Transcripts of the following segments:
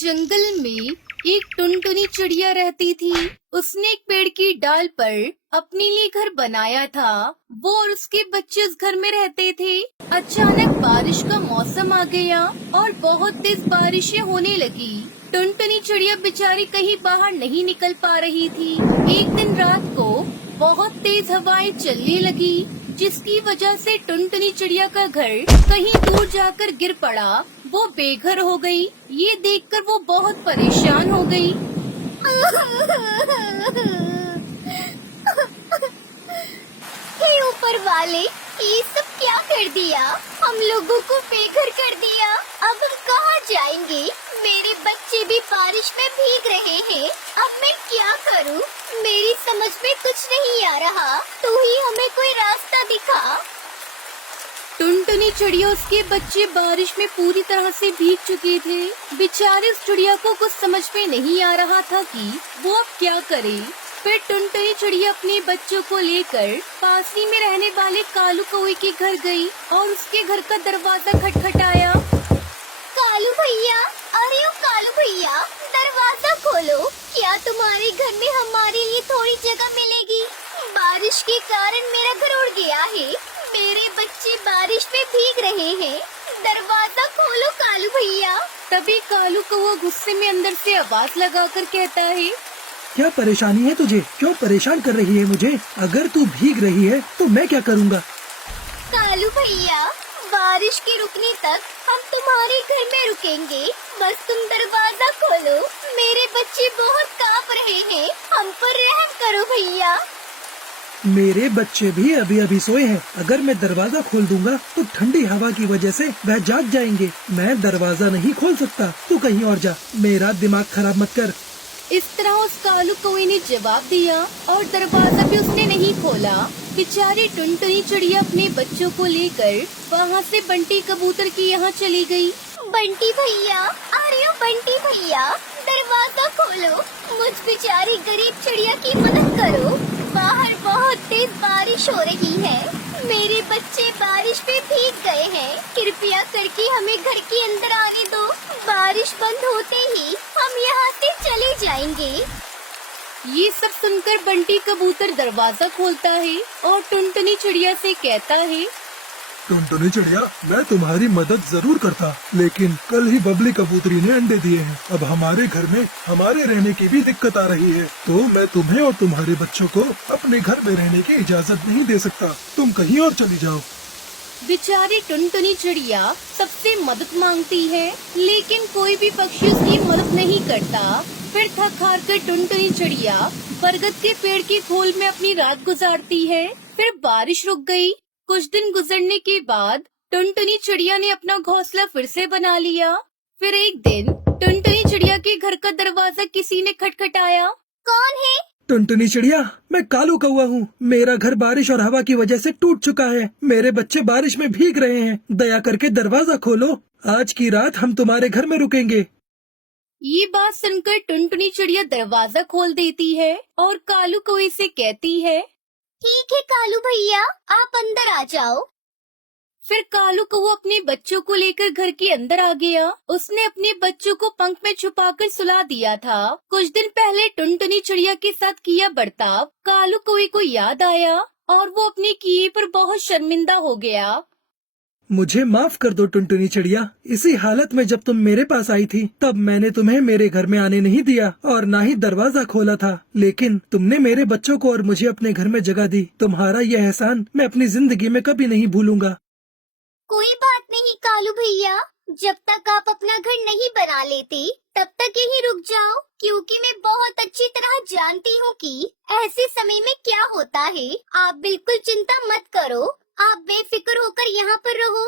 जंगल में एक टुनटुनी चिड़िया रहती थी। उसने एक पेड़ की डाल पर अपने लिए घर बनाया था। वो और उसके बच्चे उस घर में रहते थे। अचानक बारिश का मौसम आ गया और बहुत तेज बारिशें होने लगी। टुनटुनी चिड़िया बेचारी कहीं बाहर नहीं निकल पा रही थी। एक दिन रात को बहुत तेज हवाएं चलने लगी, जिसकी वजह से टुनटुनी चिड़िया का घर कहीं दूर जाकर गिर पड़ा। वो बेघर हो गई। ये देखकर वो बहुत परेशान हो गई। हे ऊपर वाले, ये सब क्या कर दिया? हम लोगों को बेघर कर दिया। अब हम कहाँ जाएंगे? मेरे बच्चे भी बारिश में भीग रहे हैं। अब मैं क्या करूँ? मेरी समझ में कुछ नहीं आ रहा। तू ही हमें कोई रास्ता दिखा। टुनटुनी चिड़िया उसके बच्चे बारिश में पूरी तरह से भीग चुके थे। बेचारे उस चिड़िया को कुछ समझ में नहीं आ रहा था कि वो अब क्या करे। फिर टुनटुनी चिड़िया अपने बच्चों को लेकर पास ही में रहने वाले कालू कौवे के घर गई और उसके घर का दरवाजा खटखटाया। कालू भैया, अरे ओ कालू भैया, दरवाजा खोलो। क्या तुम्हारे घर में हमारे लिए थोड़ी जगह मिलेगी? बारिश के कारण मेरा घर उड़ गया है। मेरे बच्चे बारिश में भीग रहे हैं। दरवाजा खोलो कालू भैया। तभी कालू कौवा गुस्से में अंदर से आवाज लगाकर कहता है, क्या परेशानी है तुझे? क्यों परेशान कर रही है मुझे? अगर तू भीग रही है तो मैं क्या करूँगा? कालू भैया, बारिश के रुकने तक हम तुम्हारे घर में रुकेंगे। बस तुम दरवाजा खोलो। मेरे बच्चे बहुत कांप रहे हैं। हम पर रहम करो भैया। मेरे बच्चे भी अभी अभी सोए हैं। अगर मैं दरवाजा खोल दूंगा तो ठंडी हवा की वजह से वह जाग जाएंगे। मैं दरवाजा नहीं खोल सकता। तू कहीं और जा, मेरा दिमाग खराब मत कर। इस तरह उस कालू कौवे ने जवाब दिया और दरवाजा भी उसने नहीं खोला। बेचारी टुनटुनी चिड़िया अपने बच्चों को लेकर वहाँ से बंटी कबूतर की यहाँ चली गई। बंटी भैया, अरे ओ बंटी भैया, दरवाजा खोलो। मुझ बेचारी गरीब चिड़िया की मदद करो। बाहर बहुत तेज बारिश हो रही है। मेरे बच्चे बारिश में भीग गए हैं। कृपया करके हमें घर के अंदर आने दो। बारिश बंद होते ही हम यहाँ से चले जाएंगे। ये सब सुनकर बंटी कबूतर दरवाजा खोलता है और टुनटुनी चिड़िया से कहता है, टुनटुनी चिड़िया, मैं तुम्हारी मदद जरूर करता, लेकिन कल ही बबली कबूतरी ने अंडे दिए हैं। अब हमारे घर में हमारे रहने की भी दिक्कत आ रही है, तो मैं तुम्हें और तुम्हारे बच्चों को अपने घर में रहने की इजाजत नहीं दे सकता। तुम कहीं और चली जाओ। बेचारी टुनटुनी चिड़िया सबसे मदद मांगती है, लेकिन कोई भी पक्षी उसकी मदद नहीं करता। फिर थक हार कर टुनटुनी चिड़िया बरगद के पेड़ की खोल में अपनी रात गुजारती है। फिर बारिश रुक गई। कुछ दिन गुजरने के बाद टुनटुनी चिड़िया ने अपना घोंसला फिर से बना लिया। फिर एक दिन टुनटुनी चिड़िया के घर का दरवाजा किसी ने खटखटाया। कौन है? टुनटुनी चिड़िया, मैं कालू कौवा हूँ। मेरा घर बारिश और हवा की वजह से टूट चुका है। मेरे बच्चे बारिश में भीग रहे हैं। दया करके दरवाजा खोलो। आज की रात हम तुम्हारे घर में रुकेंगे। ये बात सुनकर टुनटुनी चिड़िया दरवाजा खोल देती है और कालू कौवे से कहती है, ठीक है कालू भैया, आप अंदर आ जाओ। फिर कालू कौवा अपने बच्चों को लेकर घर के अंदर आ गया। उसने अपने बच्चों को पंख में छुपाकर सुला दिया था। कुछ दिन पहले टुनटुनी चिड़िया के साथ किया बर्ताव कालू कौवे को याद आया और वो अपने किए पर बहुत शर्मिंदा हो गया। मुझे माफ कर दो टुनटुनी चिड़िया। इसी हालत में जब तुम मेरे पास आई थी, तब मैंने तुम्हें मेरे घर में आने नहीं दिया और ना ही दरवाजा खोला था। लेकिन तुमने मेरे बच्चों को और मुझे अपने घर में जगह दी। तुम्हारा यह एहसान मैं अपनी जिंदगी में कभी नहीं भूलूंगा। कोई बात नहीं कालू भैया, जब तक आप अपना घर नहीं बना लेते तब तक यहीं रुक जाओ, क्योंकि मैं बहुत अच्छी तरह जानती हूँ कि ऐसे समय में क्या होता है। आप बिल्कुल चिंता मत करो। आप बेफिक्र होकर यहाँ पर रहो।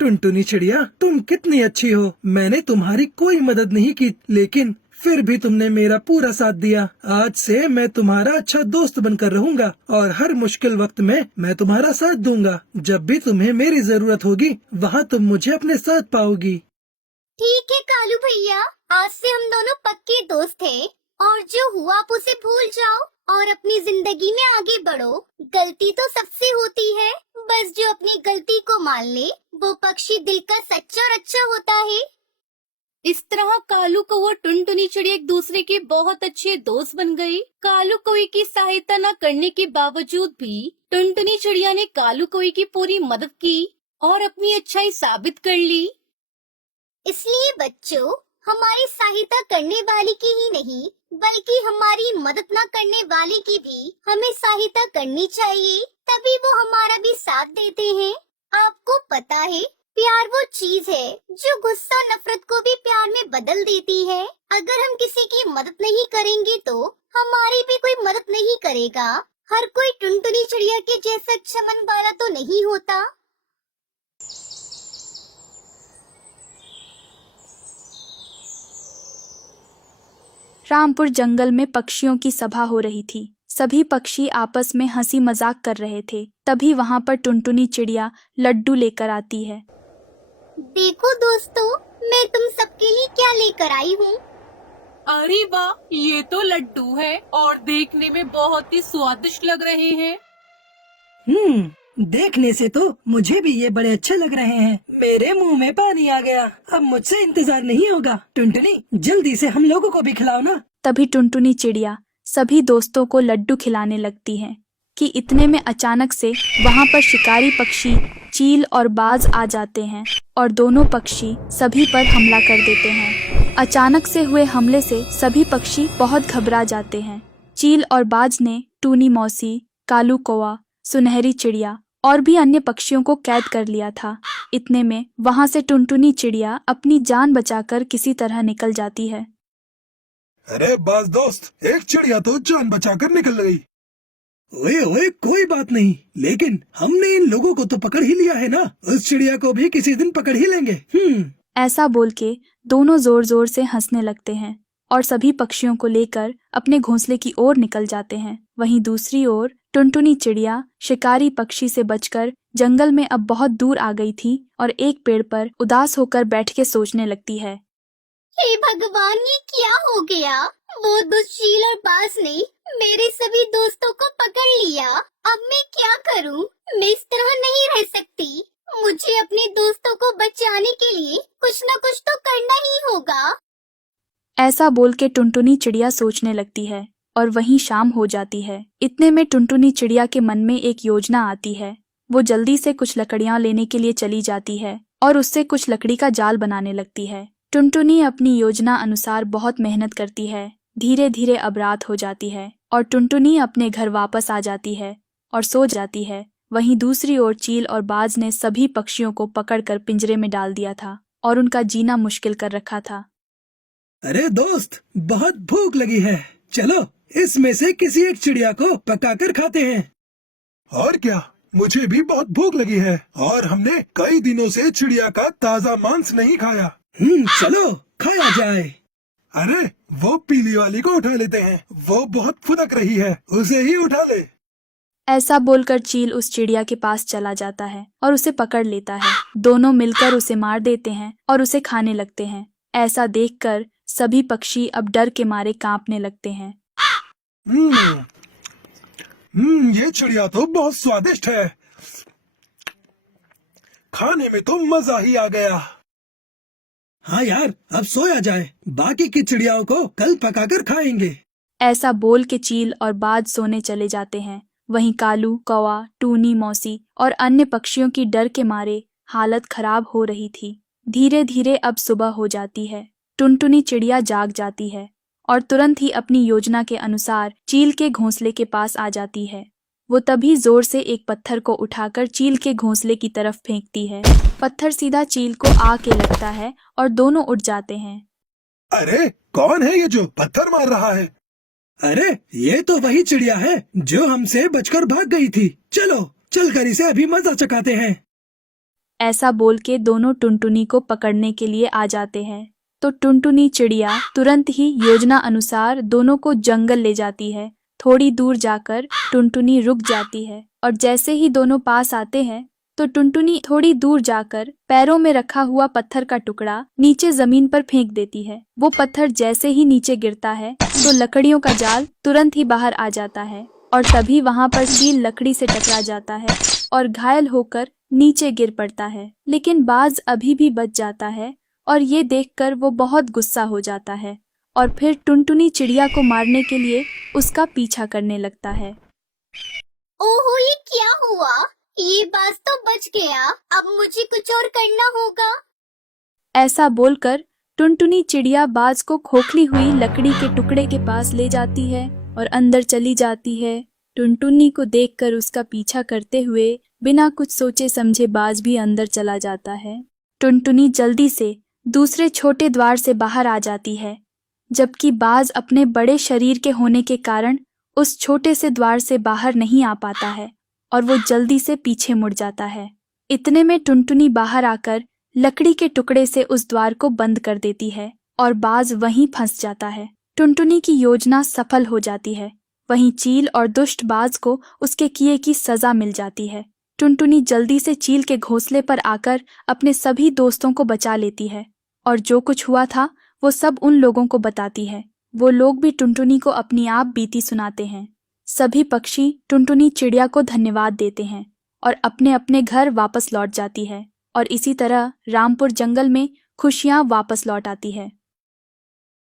टुनटुनी चिड़िया, तुम कितनी अच्छी हो। मैंने तुम्हारी कोई मदद नहीं की, लेकिन फिर भी तुमने मेरा पूरा साथ दिया। आज से मैं तुम्हारा अच्छा दोस्त बनकर रहूंगा और हर मुश्किल वक्त में मैं तुम्हारा साथ दूंगा। जब भी तुम्हें मेरी जरूरत होगी, वहाँ तुम मुझे अपने साथ पाओगी। ठीक है कालू भैया, आज से हम दोनों पक्के दोस्त हैं और जो हुआ आप उसे भूल जाओ और अपनी जिंदगी में आगे बढ़ो। गलती तो सबसे होती है, बस जो अपनी गलती को मान ले वो पक्षी दिल का सच्चा और अच्छा होता है। इस तरह कालू कौवा टुनटुनी चिड़िया एक दूसरे के बहुत अच्छे दोस्त बन गई। कालू कौवे की सहायता न करने के बावजूद भी टुनटुनी चिड़िया ने कालू कौवे की पूरी मदद की और अपनी अच्छाई साबित कर ली। इसलिए बच्चों, हमारी सहायता करने वाले की ही नहीं बल्कि हमारी मदद न करने वाले की भी हमें सहायता करनी चाहिए, तभी वो हमारा भी साथ देते हैं। आपको पता है, प्यार वो चीज है जो गुस्सा नफरत को भी प्यार में बदल देती है। अगर हम किसी की मदद नहीं करेंगे तो हमारी भी कोई मदद नहीं करेगा। हर कोई टुनटुनी चिड़िया के जैसा अच्छा मन वाला तो नहीं होता। रामपुर जंगल में पक्षियों की सभा हो रही थी। सभी पक्षी आपस में हंसी मजाक कर रहे थे। तभी वहाँ पर टुनटुनी चिड़िया लड्डू लेकर आती है। देखो दोस्तों, मैं तुम सबके लिए क्या लेकर आई हूँ। अरे वाह, ये तो लड्डू है और देखने में बहुत ही स्वादिष्ट लग रहे हैं। देखने से तो मुझे भी ये बड़े अच्छे लग रहे हैं। मेरे मुंह में पानी आ गया। अब मुझसे इंतजार नहीं होगा। टुनटुनी, जल्दी से हम लोगों को भी खिलाओ ना। तभी टुनटुनी चिड़िया सभी दोस्तों को लड्डू खिलाने लगती है कि इतने में अचानक से वहाँ पर शिकारी पक्षी चील और बाज आ जाते हैं और दोनों पक्षी सभी पर हमला कर देते हैं। अचानक से हुए हमले से सभी पक्षी बहुत घबरा जाते हैं। चील और बाज ने टूनी मौसी, कालू कौवा, सुनहरी चिड़िया और भी अन्य पक्षियों को कैद कर लिया था। इतने में वहाँ से टुनटुनी चिड़िया अपनी जान बचाकर किसी तरह निकल जाती है। अरे बाज दोस्त, एक चिड़िया तो जान बचाकर निकल गई। ओए ओए, कोई बात नहीं, लेकिन हमने इन लोगों को तो पकड़ ही लिया है ना। उस चिड़िया को भी किसी दिन पकड़ ही लेंगे। ऐसा बोल के दोनों जोर जोर से हंसने लगते हैं और सभी पक्षियों को लेकर अपने घोंसले की ओर निकल जाते हैं। वहीं दूसरी ओर टुनटुनी चिड़िया शिकारी पक्षी से बचकर जंगल में अब बहुत दूर आ गई थी और एक पेड़ पर उदास होकर बैठ के सोचने लगती है। हे भगवान, ये क्या हो गया। वो दुष्ट चील और बाज ने मेरे सभी दोस्तों को पकड़ लिया। अब मैं क्या करूं? मैं इस तरह नहीं रह सकती। मुझे अपने दोस्तों को बचाने के लिए कुछ न कुछ तो करना ही होगा। ऐसा बोल के टुनटुनी चिड़िया सोचने लगती है और वहीं शाम हो जाती है। इतने में टुनटुनी चिड़िया के मन में एक योजना आती है। वो जल्दी से कुछ लकड़ियां लेने के लिए चली जाती है और उससे कुछ लकड़ी का जाल बनाने लगती है। टुनटुनी अपनी योजना अनुसार बहुत मेहनत करती है। धीरे धीरे अब रात हो जाती है और टुनटुनी अपने घर वापस आ जाती है और सो जाती है। वहीं दूसरी ओर चील और बाज ने सभी पक्षियों को पकड़कर पिंजरे में डाल दिया था और उनका जीना मुश्किल कर रखा था। अरे दोस्त, बहुत भूख लगी है। चलो इसमें से किसी एक चिड़िया को पकाकर खाते हैं। और क्या, मुझे भी बहुत भूख लगी है और हमने कई दिनों से चिड़िया का ताजा मांस नहीं खाया। चलो खाया जाए। अरे वो पीली वाली को उठा लेते हैं, वो बहुत फुदक रही है, उसे ही उठा ले। ऐसा बोलकर चील उस चिड़िया के पास चला जाता है और उसे पकड़ लेता है। दोनों मिलकर उसे मार देते हैं और उसे खाने लगते हैं। ऐसा देखकर सभी पक्षी अब डर के मारे कांपने लगते हैं। ये चिड़िया तो बहुत स्वादिष्ट है। खाने में तो मजा ही आ गया। हाँ यार, अब सोया जाए। बाकी की चिड़ियाओं को कल पकाकर खाएंगे। ऐसा बोल के चील और बाज सोने चले जाते हैं। वहीं कालू, कौवा, टूनी मौसी और अन्य पक्षियों की डर के मारे हालत खराब हो रही थी। धीरे धीरे अब सुबह हो जाती है। टुनटुनी चिड़िया जाग जाती है और तुरंत ही अपनी योजना के अनुसार चील के घोंसले के पास आ जाती है। वो तभी जोर से एक पत्थर को उठाकर चील के घोंसले की तरफ फेंकती है। पत्थर सीधा चील को आके लगता है और दोनों उठ जाते हैं। अरे कौन है ये जो पत्थर मार रहा है? अरे ये तो वही चिड़िया है जो हमसे बचकर भाग गई थी। चलो चलकर इसे अभी मजा चखाते हैं। ऐसा बोल के दोनों टुनटुनी को पकड़ने के लिए आ जाते हैं। तो टुनटुनी चिड़िया तुरंत ही योजना अनुसार दोनों को जंगल ले जाती है। थोड़ी दूर जाकर टुनटुनी रुक जाती है और जैसे ही दोनों पास आते हैं तो टुनटुनी थोड़ी दूर जाकर पैरों में रखा हुआ पत्थर का टुकड़ा नीचे जमीन पर फेंक देती है। वो पत्थर जैसे ही नीचे गिरता है तो लकड़ियों का जाल तुरंत ही बाहर आ जाता है और तभी वहाँ पर चील लकड़ी से टकरा जाता है और घायल होकर नीचे गिर पड़ता है। लेकिन बाज अभी भी बच जाता है और ये देखकर वो बहुत गुस्सा हो जाता है और फिर टुनटुनी चिड़िया को मारने के लिए उसका पीछा करने लगता है। ओहो, ये क्या हुआ? ये बाज तो बच गया, अब मुझे कुछ और करना होगा। ऐसा बोलकर टुनटुनी चिड़िया बाज को खोखली हुई लकड़ी के टुकड़े के पास ले जाती है और अंदर चली जाती है। टुनटुनी को देखकर उसका पीछा करते हुए बिना कुछ सोचे समझे बाज भी अंदर चला जाता है। टुनटुनी जल्दी से दूसरे छोटे द्वार से बाहर आ जाती है, जबकि बाज अपने बड़े शरीर के होने के कारण उस छोटे से द्वार से बाहर नहीं आ पाता है और वो जल्दी से पीछे मुड़ जाता है। इतने में टुनटुनी बाहर आकर लकड़ी के टुकड़े से उस द्वार को बंद कर देती है और बाज वहीं फंस जाता है। टुनटुनी की योजना सफल हो जाती है। वहीं चील और दुष्ट बाज को उसके किए की सजा मिल जाती है। टुनटुनी जल्दी से चील के घोंसले पर आकर अपने सभी दोस्तों को बचा लेती है और जो कुछ हुआ था वो सब उन लोगों को बताती है। वो लोग भी टुनटुनी को अपनी आप बीती सुनाते हैं। सभी पक्षी टुनटुनी चिड़िया को धन्यवाद देते हैं और अपने अपने घर वापस लौट जाती है और इसी तरह रामपुर जंगल में खुशियां वापस लौट आती है।